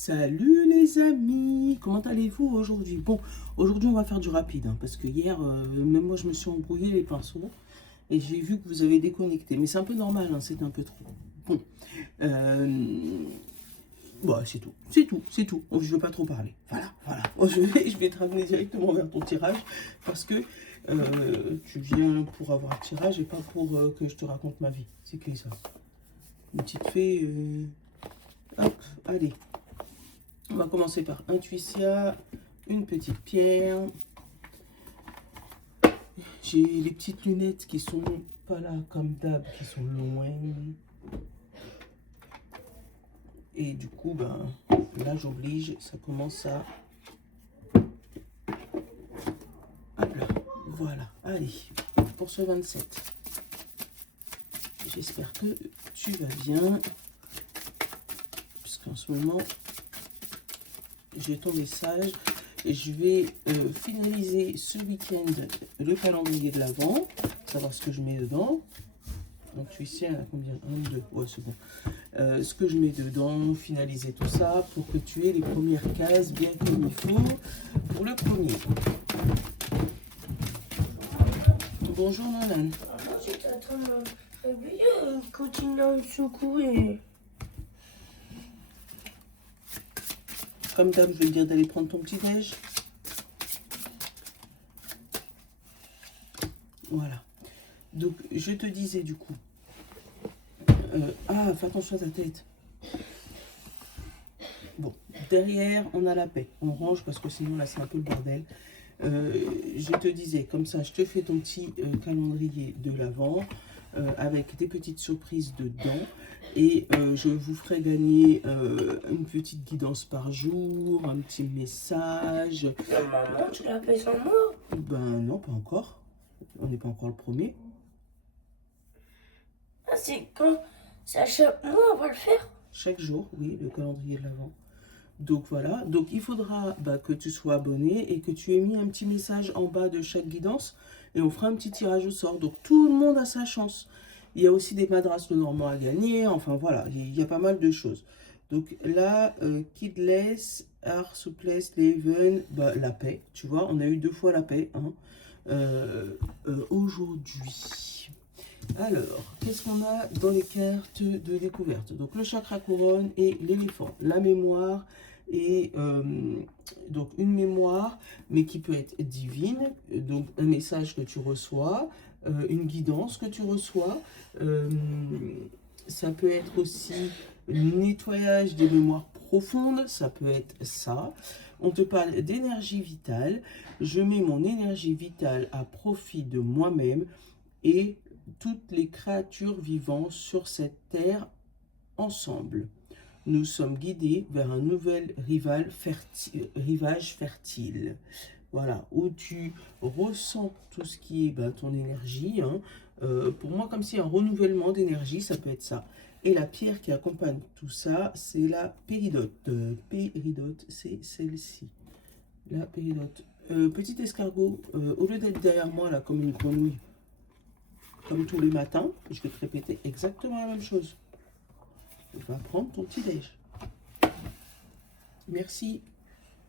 Salut les amis, comment allez-vous aujourd'hui? Bon, aujourd'hui on va faire du rapide, hein, parce que hier, même moi je me suis embrouillé les pinceaux et j'ai vu que vous avez déconnecté. Mais c'est un peu normal, hein, c'est un peu trop. Bon, euh, bon, c'est tout. Oh, je veux pas trop parler. Voilà. Oh, je vais te ramener directement vers ton tirage parce que tu viens pour avoir le tirage et pas pour que je te raconte ma vie. C'est que ça. Une petite fée. Hop, allez. On va commencer par Intuitia, une petite pierre. J'ai les petites lunettes qui sont pas là comme d'hab, qui sont loin. Et du coup, ben, là j'oblige, ça commence à... Hop là, voilà, allez, pour ce 27. J'espère que tu vas bien, puisqu'en ce moment, j'ai ton message. Et je vais finaliser ce week-end le calendrier de l'Avent, savoir ce que je mets dedans. Donc tu ici à combien? 1, 2, ouais c'est bon. Ce que je mets dedans, finaliser tout ça pour que tu aies les premières cases bien comme il faut pour le premier. Bonjour Nolan. J'étais en train de me réveiller, continuer à me secouer. Comme d'hab, je vais te dire d'aller prendre ton petit déj. Voilà. Donc je te disais du coup. Fais attention à ta tête. Bon, derrière, on a la paix. On range parce que sinon, là, c'est un peu le bordel. Je te disais, comme ça, je te fais ton petit calendrier de l'Avent avec des petites surprises dedans. Et je vous ferai gagner une petite guidance par jour, un petit message. Maman, tu l'as fait sans moi? Ben non, pas encore. On n'est pas encore le premier. Ah, c'est quand? C'est à chaque mois, on va le faire? Chaque jour, oui, le calendrier de l'Avent. Donc voilà, donc il faudra que tu sois abonné et que tu aies mis un petit message en bas de chaque guidance et on fera un petit tirage au sort. Donc tout le monde a sa chance. Il y a aussi des madras Lenormand à gagner, enfin voilà, il y a pas mal de choses. Donc là, Kidless, Art, Souplesse, Leven, la paix, tu vois, on a eu 2 fois la paix hein, aujourd'hui. Alors, qu'est-ce qu'on a dans les cartes de découverte? Donc le chakra couronne et l'éléphant, la mémoire et donc une mémoire, mais qui peut être divine, donc un message que tu reçois, une guidance que tu reçois. Ça peut être aussi le nettoyage des mémoires profondes, ça peut être ça. On te parle d'énergie vitale. Je mets mon énergie vitale à profit de moi-même et toutes les créatures vivant sur cette terre ensemble. Nous sommes guidés vers un nouvel rivage fertile. Voilà, où tu ressens tout ce qui est ton énergie. Hein. Pour moi, comme si un renouvellement d'énergie, ça peut être ça. Et la pierre qui accompagne tout ça, c'est la péridote. Péridote, c'est celle-ci. La péridote. Petit escargot, au lieu d'être derrière moi, là, comme une grenouille, comme tous les matins, je vais te répéter exactement la même chose. Va prendre ton petit déj. Merci,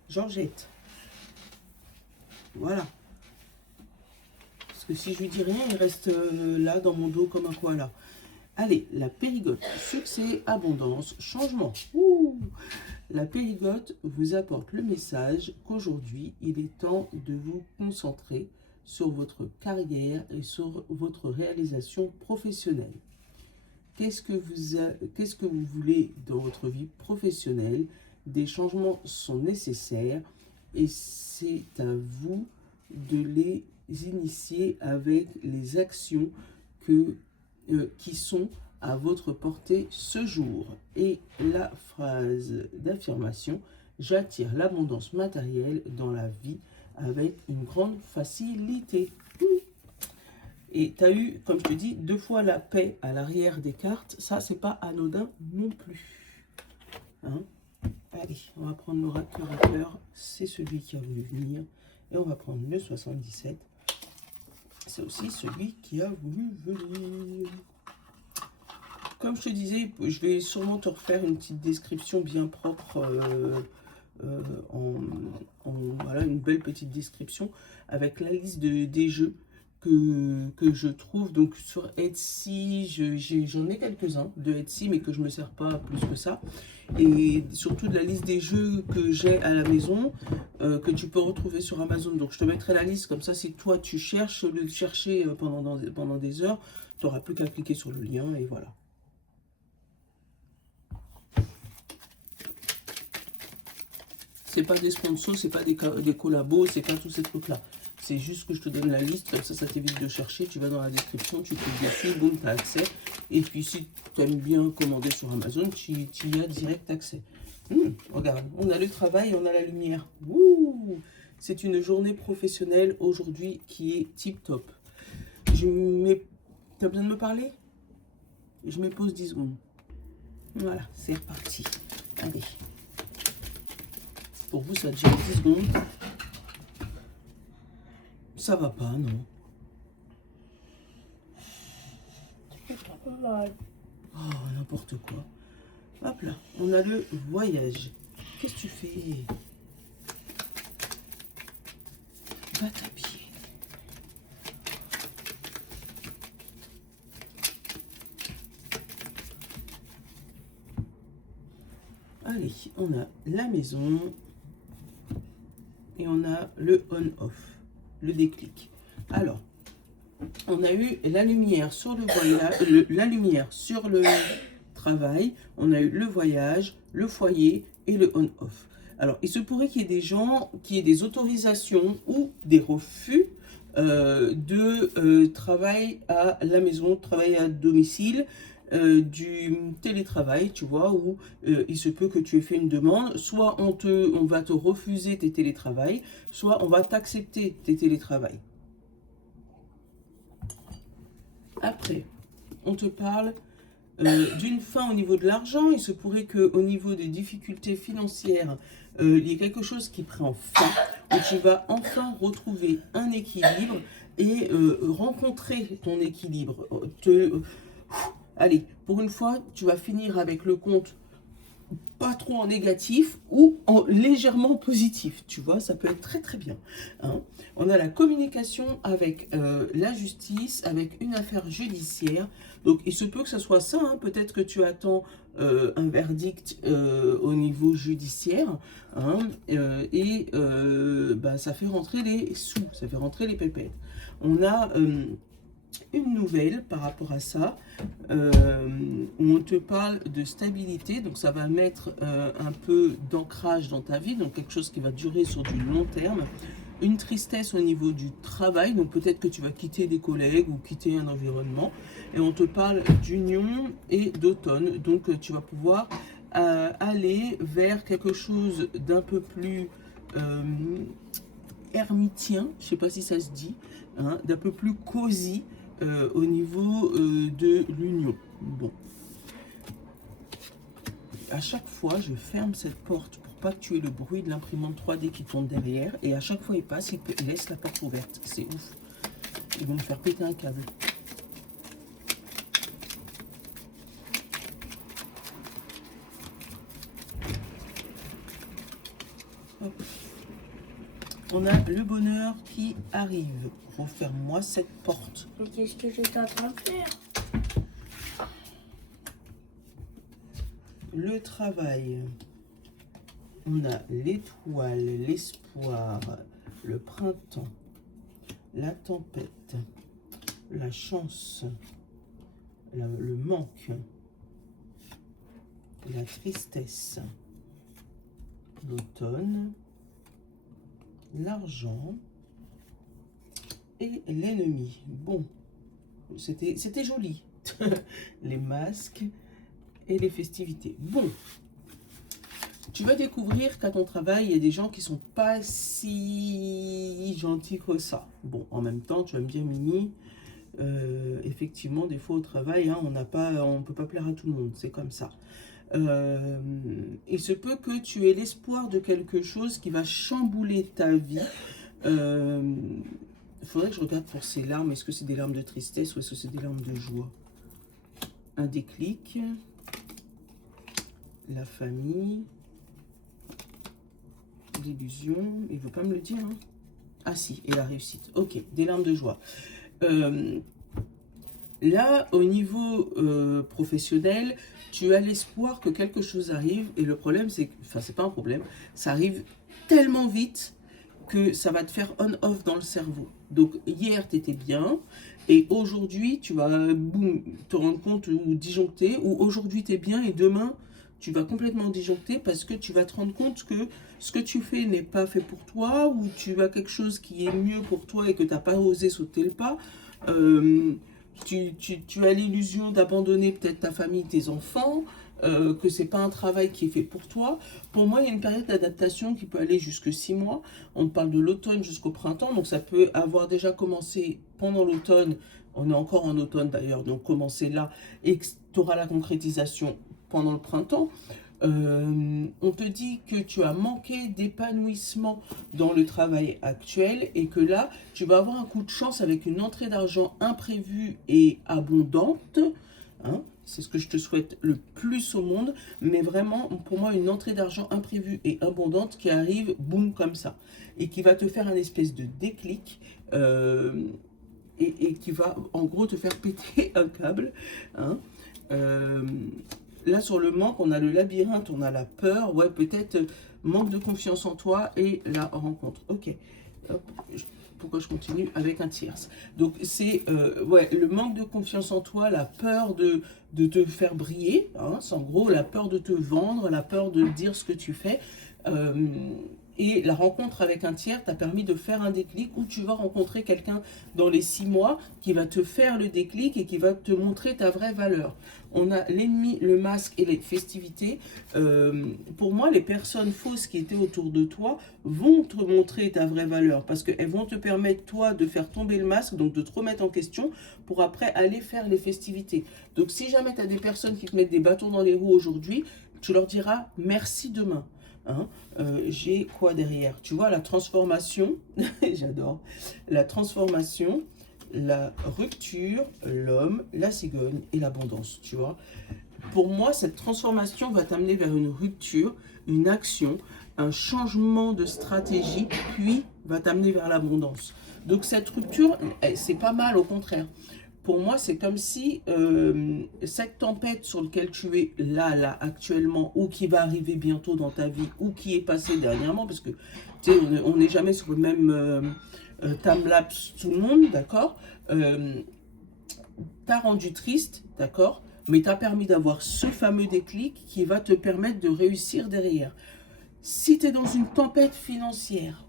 Georgette. Voilà. Parce que si je lui dis rien, il reste là dans mon dos comme un koala. Allez, la périgote. Succès, abondance, changement. Ouh. La périgote vous apporte le message qu'aujourd'hui, il est temps de vous concentrer sur votre carrière et sur votre réalisation professionnelle. Qu'est-ce que vous voulez dans votre vie professionnelle? Des changements sont nécessaires et c'est à vous de les initier avec les actions qui sont à votre portée ce jour. Et la phrase d'affirmation, j'attire l'abondance matérielle dans la vie avec une grande facilité. Et tu as eu, comme je te dis, 2 fois la paix à l'arrière des cartes. Ça, c'est pas anodin non plus. Hein? Allez, on va prendre l'oracle cœur. C'est celui qui a voulu venir. Et on va prendre le 77. C'est aussi celui qui a voulu venir. comme je te disais, je vais sûrement te refaire une petite description bien propre, voilà, une belle petite description avec la liste des jeux que je trouve donc sur Etsy. J'en ai quelques-uns de Etsy, mais que je ne me sers pas plus que ça. Et surtout de la liste des jeux que j'ai à la maison, que tu peux retrouver sur Amazon. Donc je te mettrai la liste, comme ça si toi tu cherches, au lieu de chercher pendant des heures, tu n'auras plus qu'à cliquer sur le lien et voilà. C'est pas des sponsors, c'est pas des collabos, c'est pas tous ces trucs-là. C'est juste que je te donne la liste, comme ça t'évite de chercher. Tu vas dans la description, tu cliques dessus, boum, tu as accès. Et puis si tu aimes bien commander sur Amazon, tu y as direct accès. Regarde, on a le travail, on a la lumière. C'est une journée professionnelle aujourd'hui qui est tip top. T'as besoin de me parler? Je me pose 10 secondes. Voilà, c'est reparti. Allez. Pour vous, ça dure 10 secondes. Ça va pas, non? C'est trop mal. Oh, n'importe quoi. Hop là, on a le voyage. Qu'est-ce que tu fais? Va t'habiller. Allez, on a la maison. Et on a le on-off, le déclic. Alors, on a eu la lumière sur le voyage, la lumière sur le travail, on a eu le voyage, le foyer et le on-off. Alors, il se pourrait qu'il y ait des gens qui aient des autorisations ou des refus de travail à la maison, travail à domicile, du télétravail, tu vois, où il se peut que tu aies fait une demande, soit on va te refuser tes télétravails, soit on va t'accepter tes télétravails. Après, on te parle d'une fin au niveau de l'argent. Il se pourrait qu'au niveau des difficultés financières, il y ait quelque chose qui prend fin, où tu vas enfin retrouver un équilibre et rencontrer ton équilibre. Allez, pour une fois, tu vas finir avec le compte pas trop en négatif ou en légèrement positif. Tu vois, ça peut être très très bien. Hein. On a la communication avec la justice, avec une affaire judiciaire. Donc, il se peut que ça soit ça. Hein. Peut-être que tu attends un verdict au niveau judiciaire. Hein, ça fait rentrer les sous, ça fait rentrer les pépettes. On a une nouvelle par rapport à ça, où on te parle de stabilité, donc ça va mettre un peu d'ancrage dans ta vie, donc quelque chose qui va durer sur du long terme. Une tristesse au niveau du travail, donc peut-être que tu vas quitter des collègues ou quitter un environnement, et on te parle d'union et d'automne, donc tu vas pouvoir aller vers quelque chose d'un peu plus hermitien, je ne sais pas si ça se dit, hein, d'un peu plus cosy, au niveau de l'union. Bon. À chaque fois, je ferme cette porte pour pas que tu aies le bruit de l'imprimante 3D qui tourne derrière. Et à chaque fois, il passe, il laisse la porte ouverte. C'est ouf. Ils vont me faire péter un câble. Hop. On a le bonheur qui arrive. Referme-moi cette porte. Mais qu'est-ce que j'étais en train de faire? Le travail. On a l'étoile, l'espoir, le printemps, la tempête, la chance, le manque, la tristesse, l'automne, l'argent et l'ennemi. Bon, c'était joli. Les masques et les festivités. Bon, tu vas découvrir qu'à ton travail, il y a des gens qui sont pas si gentils que ça. Bon, en même temps, tu vas me dire, Mimi, effectivement, des fois au travail, hein, on peut pas plaire à tout le monde, c'est comme ça. Il se peut que tu aies l'espoir de quelque chose qui va chambouler ta vie. Il faudrait que je regarde pour ces larmes. Est-ce que c'est des larmes de tristesse ou est-ce que c'est des larmes de joie? un déclic, la famille, l'illusion, il ne veut pas me le dire, hein. Ah si, et la réussite. Ok, des larmes de joie. Là, au niveau professionnel, tu as l'espoir que quelque chose arrive. Et le problème, c'est que, enfin, c'est pas un problème, ça arrive tellement vite que ça va te faire on-off dans le cerveau. Donc, hier, tu étais bien. Et aujourd'hui, tu vas boum, te rendre compte ou disjoncter. Ou aujourd'hui, tu es bien et demain, tu vas complètement disjoncter parce que tu vas te rendre compte que ce que tu fais n'est pas fait pour toi, ou tu as quelque chose qui est mieux pour toi et que tu n'as pas osé sauter le pas. Tu as l'illusion d'abandonner peut-être ta famille, tes enfants, que c'est pas un travail qui est fait pour toi. Pour moi, il y a une période d'adaptation qui peut aller jusque 6 mois. On parle de l'automne jusqu'au printemps, donc ça peut avoir déjà commencé pendant l'automne. On est encore en automne d'ailleurs, donc commencer là, et tu auras la concrétisation pendant le printemps. On te dit que tu as manqué d'épanouissement dans le travail actuel et que là, tu vas avoir un coup de chance avec une entrée d'argent imprévue et abondante. Hein, c'est ce que je te souhaite le plus au monde, mais vraiment, pour moi, une entrée d'argent imprévue et abondante qui arrive, boum, comme ça, et qui va te faire un espèce de déclic, et qui va, en gros, te faire péter un câble, hein. Là, sur le manque, on a le labyrinthe, on a la peur, ouais, peut-être manque de confiance en toi et la rencontre. Ok, hop, pourquoi je continue avec un tierce. Donc, c'est ouais, le manque de confiance en toi, la peur de te faire briller, hein, c'est en gros la peur de te vendre, la peur de dire ce que tu fais. Et la rencontre avec un tiers t'a permis de faire un déclic où tu vas rencontrer quelqu'un dans les 6 mois qui va te faire le déclic et qui va te montrer ta vraie valeur. On a l'ennemi, le masque et les festivités. Pour moi, les personnes fausses qui étaient autour de toi vont te montrer ta vraie valeur parce qu'elles vont te permettre, toi, de faire tomber le masque, donc de te remettre en question pour après aller faire les festivités. Donc, si jamais tu as des personnes qui te mettent des bâtons dans les roues aujourd'hui, tu leur diras merci demain. Hein, j'ai quoi derrière? Tu vois, la transformation, j'adore, la transformation, la rupture, l'homme, la cigogne et l'abondance, tu vois. Pour moi, cette transformation va t'amener vers une rupture, une action, un changement de stratégie, puis va t'amener vers l'abondance. Donc cette rupture, c'est pas mal, au contraire. Pour moi, c'est comme si cette tempête sur laquelle tu es là, actuellement, ou qui va arriver bientôt dans ta vie, ou qui est passée dernièrement, parce que, tu sais, on n'est jamais sur le même timelapse tout le monde, d'accord, t'as rendu triste, d'accord, mais t'as permis d'avoir ce fameux déclic qui va te permettre de réussir derrière. Si tu es dans une tempête financière,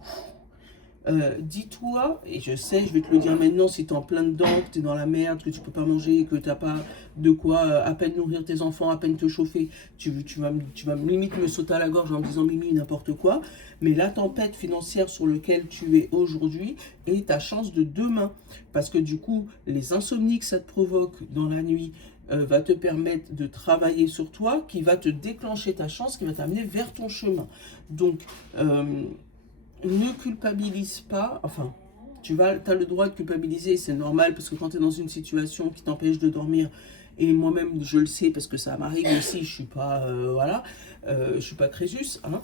dis-toi, et je sais, je vais te le dire maintenant, si tu es en plein dedans, que tu es dans la merde, que tu peux pas manger, que tu n'as pas de quoi à peine nourrir tes enfants, à peine te chauffer, tu vas limite me sauter à la gorge en me disant Mimi, n'importe quoi. Mais la tempête financière sur laquelle tu es aujourd'hui est ta chance de demain. Parce que du coup, les insomnies que ça te provoque dans la nuit va te permettre de travailler sur toi, qui va te déclencher ta chance, qui va t'amener vers ton chemin. Donc, ne culpabilise pas, enfin, tu as le droit de culpabiliser, c'est normal, parce que quand tu es dans une situation qui t'empêche de dormir, et moi-même je le sais, parce que ça m'arrive aussi, je suis pas, voilà, je suis pas Crésus, hein,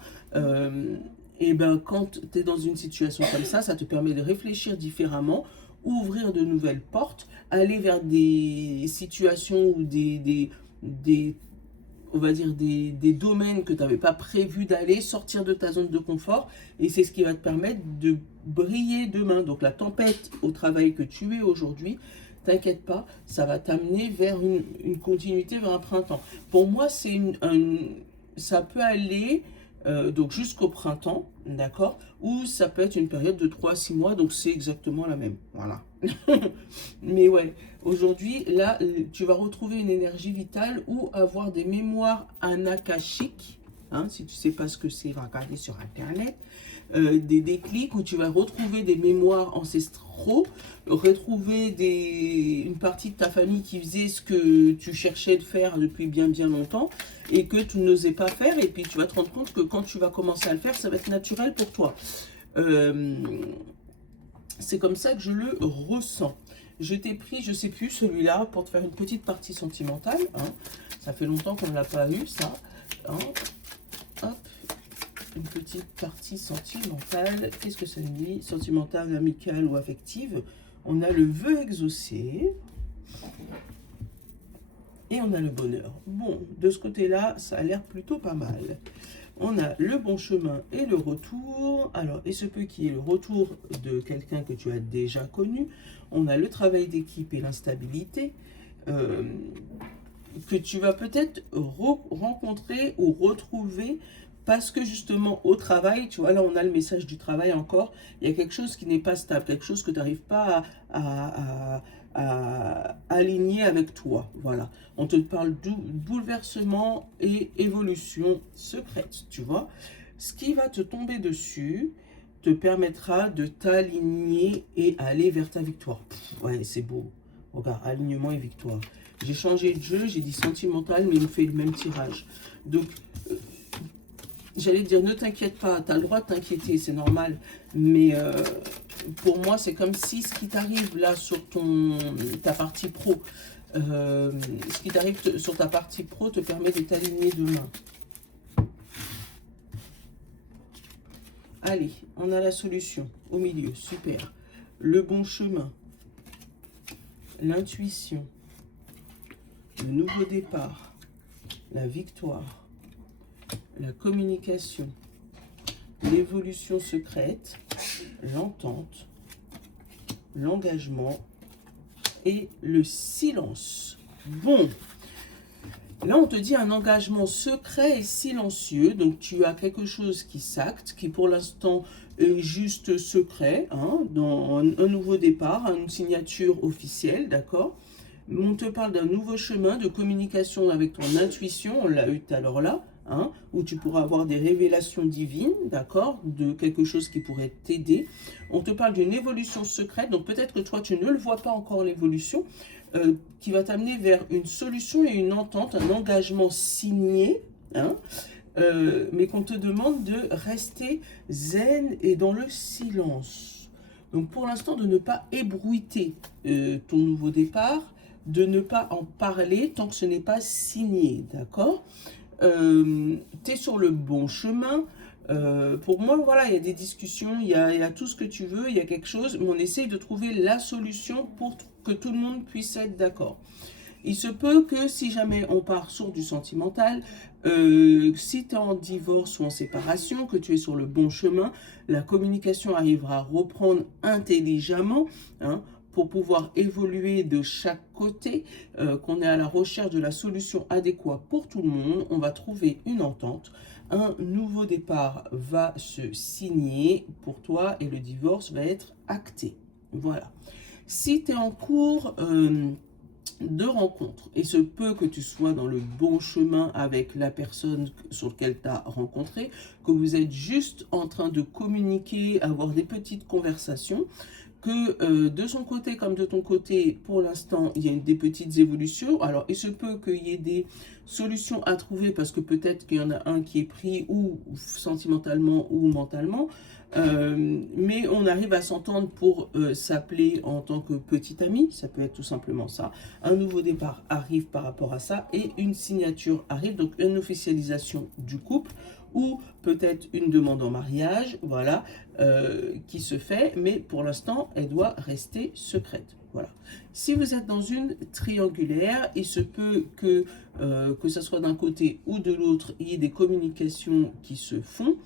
et ben quand tu es dans une situation comme ça te permet de réfléchir différemment, ouvrir de nouvelles portes, aller vers des situations ou on va dire des domaines que tu n'avais pas prévu d'aller, sortir de ta zone de confort, et c'est ce qui va te permettre de briller demain. Donc la tempête au travail que tu es aujourd'hui, t'inquiète pas, ça va t'amener vers une continuité, vers un printemps. Pour moi, ça peut aller donc jusqu'au printemps, d'accord, ou ça peut être une période de 3 à 6 mois, donc c'est exactement la même, voilà. Mais ouais, aujourd'hui, là, tu vas retrouver une énergie vitale ou avoir des mémoires anakashiques, hein, si tu sais pas ce que c'est, va regarder sur Internet, des déclics où tu vas retrouver des mémoires ancestraux, retrouver une partie de ta famille qui faisait ce que tu cherchais de faire depuis bien longtemps et que tu n'osais pas faire, et puis tu vas te rendre compte que quand tu vas commencer à le faire, ça va être naturel pour toi. C'est comme ça que je le ressens. je t'ai pris, je sais plus, celui-là, pour te faire une petite partie sentimentale. Hein. Ça fait longtemps qu'on ne l'a pas eu, ça. Hein. Hop, une petite partie sentimentale. Qu'est-ce que ça dit? Sentimentale, amicale ou affective. On a le vœu exaucé. Et on a le bonheur. Bon, de ce côté-là, ça a l'air plutôt pas mal. On a le bon chemin et le retour. Alors, il se peut qu'il y ait le retour de quelqu'un que tu as déjà connu. On a le travail d'équipe et l'instabilité. Que tu vas peut-être rencontrer ou retrouver parce que justement au travail, tu vois, là on a le message du travail encore, il y a quelque chose qui n'est pas stable, quelque chose que tu n'arrives pas à aligner avec toi, voilà. On te parle de bouleversement et évolution secrète, tu vois. Ce qui va te tomber dessus te permettra de t'aligner et aller vers ta victoire. Ouais, c'est beau. Regarde, alignement et victoire. J'ai changé de jeu, j'ai dit sentimental, mais il me fait le même tirage. Donc, j'allais dire, ne t'inquiète pas, tu as le droit de t'inquiéter, c'est normal. Mais pour moi, c'est comme si ce qui t'arrive là sur ta partie pro, ce qui t'arrive sur ta partie pro te permet de t'aligner demain. Allez, on a la solution au milieu, super. Le bon chemin, l'intuition, le nouveau départ, la victoire, la communication, l'évolution secrète, l'entente, l'engagement et le silence. Bon, là on te dit un engagement secret et silencieux, donc tu as quelque chose qui s'acte, qui pour l'instant est juste secret, hein, dans un nouveau départ, une signature officielle, d'accord? On te parle d'un nouveau chemin de communication avec ton intuition, on l'a eu tout à l'heure là, hein, où tu pourras avoir des révélations divines, d'accord, de quelque chose qui pourrait t'aider. On te parle d'une évolution secrète, donc peut-être que toi tu ne le vois pas encore l'évolution, qui va t'amener vers une solution et une entente, un engagement signé, hein, mais qu'on te demande de rester zen et dans le silence. Donc pour l'instant de ne pas ébruiter ton nouveau départ, de ne pas en parler tant que ce n'est pas signé, d'accord? Tu es sur le bon chemin. Pour moi, voilà, il y a des discussions, il y a tout ce que tu veux, il y a quelque chose, mais on essaye de trouver la solution pour que tout le monde puisse être d'accord. Il se peut que si jamais on part sur du sentimental, si tu es en divorce ou en séparation, que tu es sur le bon chemin, la communication arrivera à reprendre intelligemment, hein, pour pouvoir évoluer de chaque côté, qu'on est à la recherche de la solution adéquate pour tout le monde. On va trouver une entente. Un nouveau départ va se signer pour toi et le divorce va être acté. Voilà. Si tu es en cours de rencontre, et se peut que tu sois dans le bon chemin avec la personne sur laquelle tu as rencontré, que vous êtes juste en train de communiquer, avoir des petites conversations, que de son côté comme de ton côté, pour l'instant, il y a des petites évolutions. Alors, il se peut qu'il y ait des solutions à trouver parce que peut-être qu'il y en a un qui est pris ou sentimentalement ou mentalement. Mais on arrive à s'entendre pour s'appeler en tant que petit ami, ça peut être tout simplement ça. Un nouveau départ arrive par rapport à ça et une signature arrive, donc une officialisation du couple ou peut-être une demande en mariage, voilà, qui se fait, mais pour l'instant, elle doit rester secrète. Voilà. Si vous êtes dans une triangulaire, il se peut que ce soit d'un côté ou de l'autre, il y ait des communications qui se font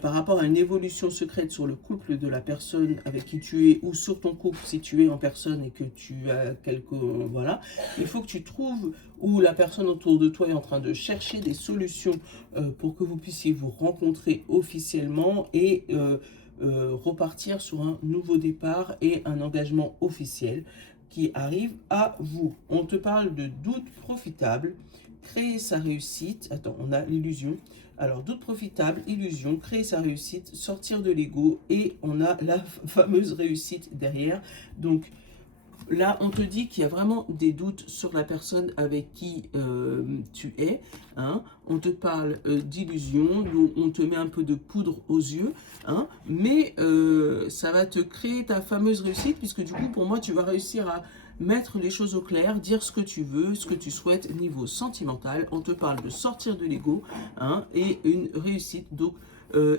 par rapport à une évolution secrète sur le couple de la personne avec qui tu es, ou sur ton couple si tu es en personne et que tu as quelques... voilà. Il faut que tu trouves où la personne autour de toi est en train de chercher des solutions pour que vous puissiez vous rencontrer officiellement et repartir sur un nouveau départ et un engagement officiel qui arrive à vous. On te parle de doute profitable, créer sa réussite. Attends, on a l'illusion. Alors, doute profitable, illusion, créer sa réussite, sortir de l'ego et on a la fameuse réussite derrière. Donc, Là, on te dit qu'il y a vraiment des doutes sur la personne avec qui tu es. Hein. On te parle d'illusion, on te met un peu de poudre aux yeux. Hein. Mais ça va te créer ta fameuse réussite, puisque du coup, pour moi, tu vas réussir à mettre les choses au clair, dire ce que tu veux, ce que tu souhaites niveau sentimental. On te parle de sortir de l'ego, hein, et une réussite. Donc,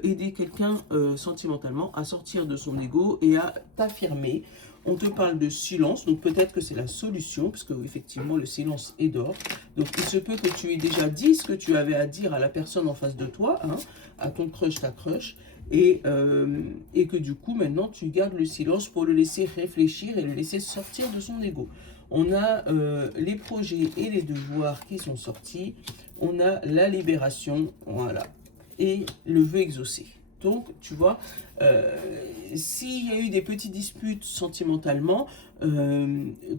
aider quelqu'un sentimentalement à sortir de son ego et à t'affirmer. On te parle de silence, donc peut-être que c'est la solution, parce que effectivement le silence est d'or. Donc il se peut que tu aies déjà dit ce que tu avais à dire à la personne en face de toi, hein, à ton crush, ta crush, et que du coup maintenant tu gardes le silence pour le laisser réfléchir et le laisser sortir de son ego. On a les projets et les devoirs qui sont sortis, on a la libération, voilà, et le vœu exaucé. Donc, tu vois, s'il y a eu des petites disputes sentimentalement,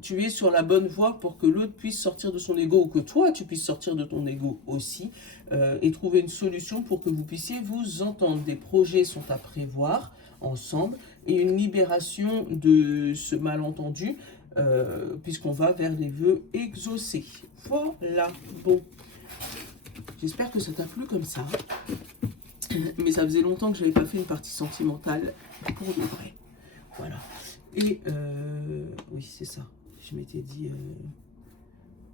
tu es sur la bonne voie pour que l'autre puisse sortir de son ego, ou que toi, tu puisses sortir de ton ego aussi, et trouver une solution pour que vous puissiez vous entendre. Des projets sont à prévoir ensemble, et une libération de ce malentendu, puisqu'on va vers les vœux exaucés. Voilà, bon. J'espère que ça t'a plu comme ça. Mais ça faisait longtemps que je n'avais pas fait une partie sentimentale pour de vrai. Voilà. Et oui, c'est ça. Je m'étais dit,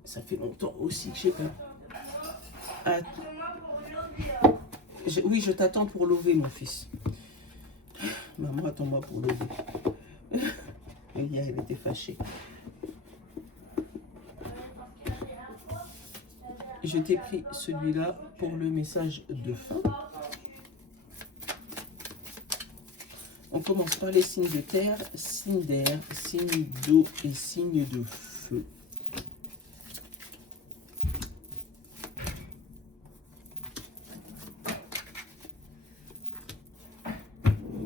ça fait longtemps aussi que j'ai pas. Oui, je t'attends pour lever, mon fils. Maman, attends-moi pour lever. Hier, elle était fâchée. Je t'ai pris celui-là pour le message de fin. On commence par les signes de terre, signes d'air, signes d'eau et signes de feu.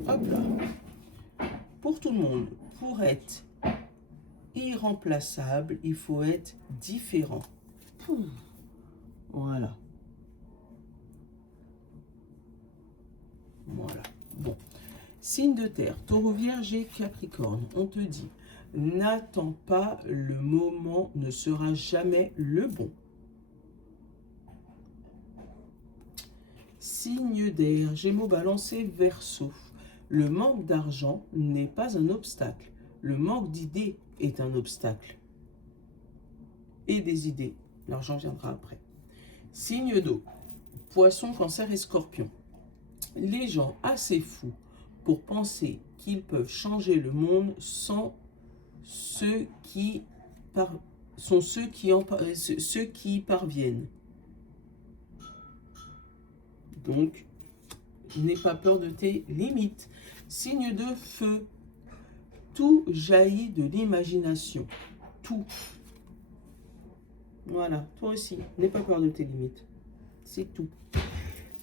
Hop là. Pour tout le monde, pour être irremplaçable, il faut être différent. Voilà. Voilà. Bon. Signe de terre, Taureau, Vierge et Capricorne, on te dit, n'attends pas, le moment ne sera jamais le bon. Signe d'air, Gémeaux, Balance et Verseau, le manque d'argent n'est pas un obstacle, le manque d'idées est un obstacle. Et des idées, l'argent viendra après. Signe d'eau, Poisson, Cancer et Scorpion, les gens assez fous pour penser qu'ils peuvent changer le monde sont ceux qui parviennent. Donc, n'aie pas peur de tes limites. Signe de feu, tout jaillit de l'imagination. Tout. Voilà, toi aussi, n'aie pas peur de tes limites. C'est tout.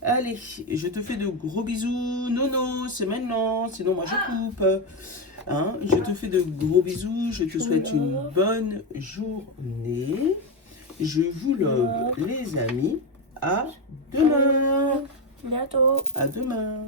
Allez, je te fais de gros bisous. Nono, c'est maintenant. Sinon, moi, je coupe. Hein, je te fais de gros bisous. Je te souhaite une bonne journée. Je vous love, les amis. À demain. Bientôt. À demain.